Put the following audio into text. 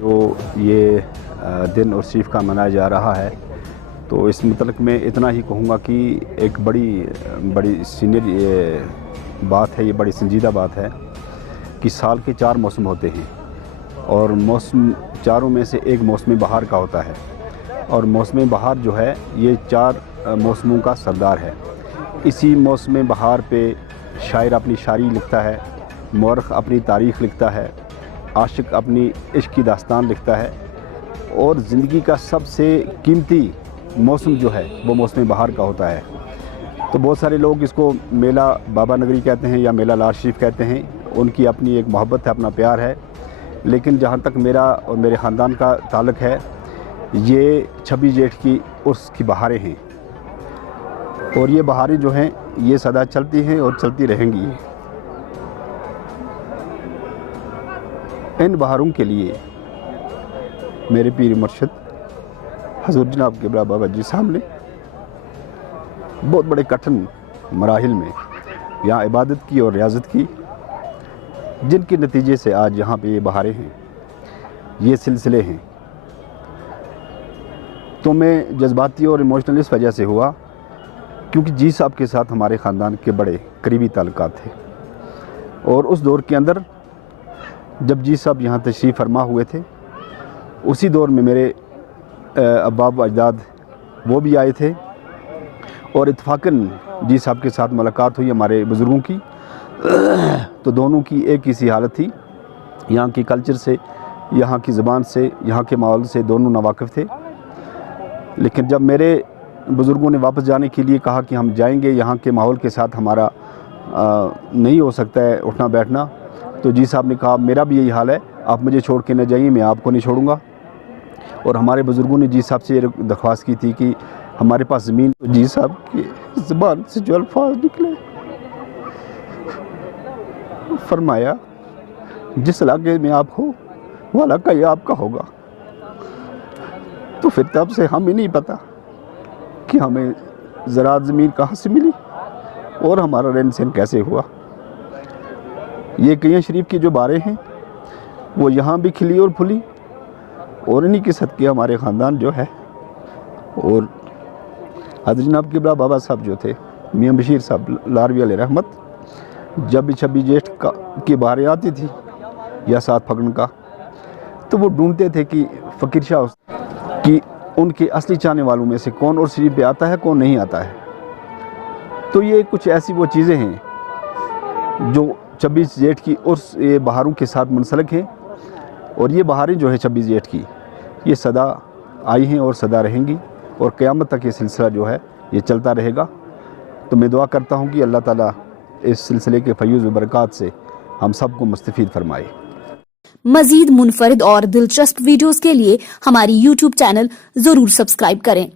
जो ये दिन उर्स का मनाया जा रहा है, तो इस मुतलक में इतना ही कहूँगा कि एक बड़ी सीनियर ये बात है, ये बड़ी संजीदा बात है कि साल के 4 मौसम होते हैं और मौसम चारों में से एक मौसम बहार का होता है, और मौसम बहार जो है ये 4 मौसमों का सरदार है। इसी मौसम बहार पे शायर अपनी शायरी लिखता है, मौरख अपनी तारीख़ लिखता है, आशिक अपनी इश्क की दास्तान लिखता है, और ज़िंदगी का सबसे कीमती मौसम जो है वो मौसम बहार का होता है। तो बहुत सारे लोग इसको मेला बाबा नगरी कहते हैं या मेला लाल शरीफ कहते हैं, उनकी अपनी एक मोहब्बत है, अपना प्यार है। लेकिन जहाँ तक मेरा और मेरे ख़ानदान का ताल्लुक़ है, ये 26 जेठ की उर्स की बहारें हैं, और ये बहारें जो हैं ये सदा चलती हैं और चलती रहेंगी। इन बहारों के लिए मेरे पीर मुर्शिद हज़ूर जनाब क़िबला बाबा जी सामने बहुत बड़े कठिन मराहिल में यहाँ इबादत की और रियाज़त की, जिनके नतीजे से आज यहाँ पे ये बहारें हैं, ये सिलसिले हैं। तो मैं जज्बाती और इमोशनल इस वजह से हुआ क्योंकि जी साहब के साथ हमारे ख़ानदान के बड़े करीबी ताल्लुकात थे, और उस दौर के अंदर जब जी साहब यहाँ तशरीफ़ फरमा हुए थे, उसी दौर में मेरे अब्बाब अजदाद वो भी आए थे, और इत्तफ़ाक़न जी साहब के साथ मुलाकात हुई हमारे बुज़ुर्गों की। तो दोनों की एक ही सी हालत थी, यहाँ की कल्चर से, यहाँ की ज़बान से, यहाँ के माहौल से दोनों नावाकिफ़ थे। लेकिन जब मेरे बुज़ुर्गों ने वापस जाने के लिए कहा कि हम जाएंगे, यहाँ के माहौल के साथ हमारा नहीं हो सकता है उठना बैठना, तो जी साहब ने कहा मेरा भी यही हाल है, आप मुझे छोड़ के न जाइए, मैं आपको नहीं छोड़ूंगा। और हमारे बुज़ुर्गों ने जी साहब से ये दरख्वास्त की थी कि हमारे पास ज़मीन, तो जी साहब की ज़बान से जो अल्फाज निकले, फरमाया जिस इलाके में आप हो वो इलाका ये आपका होगा। तो फिर तब से हम ही नहीं पता कि हमें ज़राअत ज़मीन कहाँ से मिली और हमारा रहन सहन कैसे हुआ। ये कईयां शरीफ की जो बारें हैं वो यहाँ भी खिली और फुली, और इन्हीं के सदक़े हमारे ख़ानदान जो है, और हज़रत जनाब क़िबला बाबा साहब जो थे, मियाँ बशीर साहब लारवी अलैहि रहमत, जब भी 26 जेठ की बारें आती थी या 7 फगन का, तो वो ढूंढते थे कि फ़कीर शाह कि उनके असली चाहने वालों में से कौन और शरीफ पे आता है, कौन नहीं आता है। तो ये कुछ ऐसी वो चीज़ें हैं जो 26 जेठ की उर्स ये बहारों के साथ मुंसलिक हैं, और ये बहारें जो है 26 जेठ की ये सदा आई हैं और सदा रहेंगी, और क़यामत तक ये सिलसिला जो है ये चलता रहेगा। तो मैं दुआ करता हूँ कि अल्लाह ताला इस सिलसिले के फयूज़ व बरक़ात से हम सबको मुस्तफ़ीद फरमाए। मज़ीद मुनफरिद और दिलचस्प वीडियोस के लिए हमारी YouTube चैनल ज़रूर सब्सक्राइब करें।